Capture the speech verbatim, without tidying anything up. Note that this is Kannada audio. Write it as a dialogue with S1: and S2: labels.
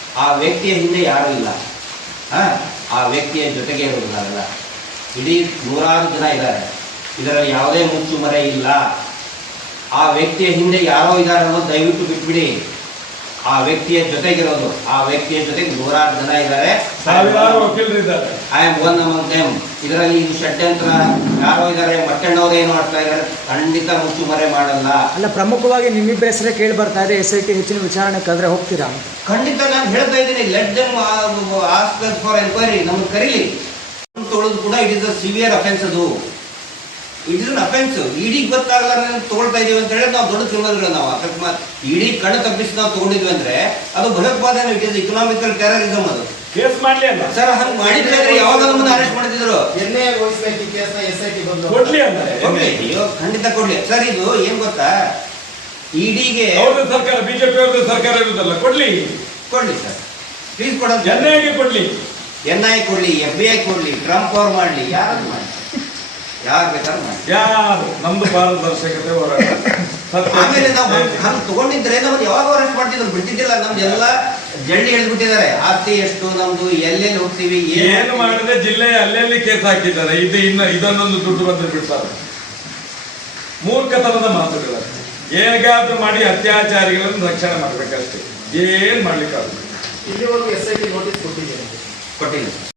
S1: ಆ ವ್ಯಕ್ತಿಯ ಹಿಂದೆ ಯಾರೂ ಇಲ್ಲ. ಹಾಂ, ಆ ವ್ಯಕ್ತಿಯ ಜೊತೆಗೆ ಇರೋದಿಲ್ಲ. ಇಡೀ ನೂರಾರು ಜನ ಇದ್ದಾರೆ, ಇದರಲ್ಲಿ ಯಾವುದೇ ಮುಚ್ಚುಮರೆ ಇಲ್ಲ. ಆ ವ್ಯಕ್ತಿಯ ಹಿಂದೆ ಯಾರೋ ಇದ್ದಾರೆ ಅನ್ನೋದು ದಯವಿಟ್ಟು ಬಿಟ್ಬಿಡಿ. ಆ ವ್ಯಕ್ತಿಯ ಜೊತೆಗಿರೋದು, ಆ ವ್ಯಕ್ತಿಯ ಜೊತೆಗೆ ನೂರಾರು ಜನ ಇದ್ದಾರೆ,
S2: ಸಾವಿರಾರು ವಕೀಲರಿದ್ದಾರೆ.
S1: I am one among them. ಇದರಲ್ಲಿ ಇದು ಷಡ್ಯಂತ್ರ ಯಾರೋ ಇದ್ದಾರೆ, ಮಟ್ಟಣ್ಣವ್ರು ಏನು ಮಾಡ್ತಾ ಇದ್ದಾರೆ, ಖಂಡಿತ ಮುಚ್ಚುಮರೆ ಮಾಡಲ್ಲ.
S3: ಅಲ್ಲ, ಪ್ರಮುಖವಾಗಿ ನಿಮ್ಮಿಬ್ಬರ ಹೆಸರೇ ಕೇಳಿ ಬರ್ತಾ ಇದೆ. ಎಸ್ ಐ ಟಿ ಹೆಚ್ಚಿನ ವಿಚಾರಣೆ ಕರೆದ್ರೆ ಹೋಗ್ತೀರಾ?
S1: ಖಂಡಿತ ನಾನು ಹೇಳ್ತಾ ಇದ್ದೀನಿ, let them ask for enquiry. ನಮ್ಗೆ ಕರೀಲಿ. ತೊಳೆದು ಕೂಡ it is a severe offence. ಅದು ಇಟ್ ಇಸ್ ಅನ್ ಅಫೆನ್ಸ್. ಇಡೀ ಗೊತ್ತಾಗಲ್ಲ ತಗೊಳ್ತಾ ಇದೀವಿ ಅಂತ ಹೇಳಿ ನಾವು ದೊಡ್ಡ ಕ್ರಿಮಿನಲ್ಗಳು. ನಾವು ಅಕಸ್ಮಾತ್ ಇಡೀ ಕಣ್ಣು ತಪ್ಪಿಸಿ ನಾವು ತಗೊಂಡಿದ್ವಿ ಅಂದ್ರೆ ಅದು ಭಯೋತ್ಪಾದನೆ, ಇಟ್ ಇಸ್ ಇಕನಾಮಿಕಲ್ ಟೆರರಿಸಮ್. ಅದು
S2: ಕೇಸ್ ಮಾಡ್ಲಿ ಅಲ್ಲ
S1: ಸರ್, ಹಂಗೆ ಮಾಡಿದ್ರೆ ಯಾವಾಗ ನಮ್ಮನ್ನ ಅರೆಸ್ಟ್ ಮಾಡ್ತಿದ್ರು?
S2: ಕೊಡ್ಲಿ ಅಂದ್ರೆ
S1: ಅಯ್ಯೋ, ಖಂಡಿತ ಕೊಡ್ಲಿ ಸರ್. ಇದು ಏನ್ ಗೊತ್ತಾ, ಇಡಿಗೆ
S2: ಅವ್ರದ್ದು ಸರ್ಕಾರ, ಬಿಜೆಪಿ ಅವ್ರದ್ದು ಸರ್ಕಾರ ಇರುತ್ತಲ್ಲ, ಕೊಡ್ಲಿ
S1: ಕೊಡ್ಲಿ ಸರ್, ಪ್ಲೀಸ್ ಕೊಡೋದು.
S2: ಎನ್ ಐ ಗೆ ಕೊಡ್ಲಿ,
S1: ಎನ್ ಐ ಕೊಡ್ಲಿ, ಎಫ್ ಬಿ ಐ ಕೊಡ್ಲಿ, ಟ್ರಂಪ್ ಅವ್ರು ಮಾಡ್ಲಿ, ಯಾರು ಮಾಡಿ, ಯಾರು ಬೇಕಾದ್ರೂ ಮಾಡಿ.
S2: ಯಾರು ನಮ್ದು ಪಾರದರ್ಶಕತೆ ಹೋರಾಟ.
S1: ಆಮೇಲೆ ನಾವು ಹಂಗೆ ತಗೊಂಡಿದ್ರೆ ನಮ್ದು ಯಾವಾಗ ಅರೆಸ್ಟ್ ಮಾಡ್ತಿದ್ರು, ಬಿಡ್ತಿದ್ದಿಲ್ಲ. ನಮ್ದು ಎಲ್ಲ ಜಲ್ದಿ ಎಳೆದ್ಬಿಟ್ಟಿದ್ದಾರೆ. ಆಸ್ತಿ ಎಷ್ಟು ನಮ್ದು, ಎಲ್ಲೆಲ್ಲಿ ಹೋಗ್ತೀವಿ,
S2: ಏನು ಮಾಡಿದ್ರೆ ಜಿಲ್ಲೆ ಅಲ್ಲೆಲ್ಲಿ ಕೇಸ್ ಹಾಕಿದ್ದಾರೆ. ಇದು ಇನ್ನು ಇದನ್ನೊಂದು ದುಡ್ಡು ಬಂದ್ರೆ ಬಿಡ್ತಾರೆ. ಮೂರ್ಖತನದ ಮಾತುಗಳು. ಏನಾದ್ರೂ ಮಾಡಿ ಅತ್ಯಾಚಾರಿಗಳನ್ನು ರಕ್ಷಣೆ ಮಾಡ್ಬೇಕಷ್ಟೇ, ಏನ್ ಮಾಡ್ಲಿಕ್ಕಾಗುತ್ತೆ.
S4: ಇಲ್ಲಿವರೆಗೂ ಎಸ್ ಐ ಟಿ ನೋಟಿಸ್ ಕೊಟ್ಟಿದ್ದೇನೆ
S1: ಕೊಟ್ಟಿಲ್ಲ.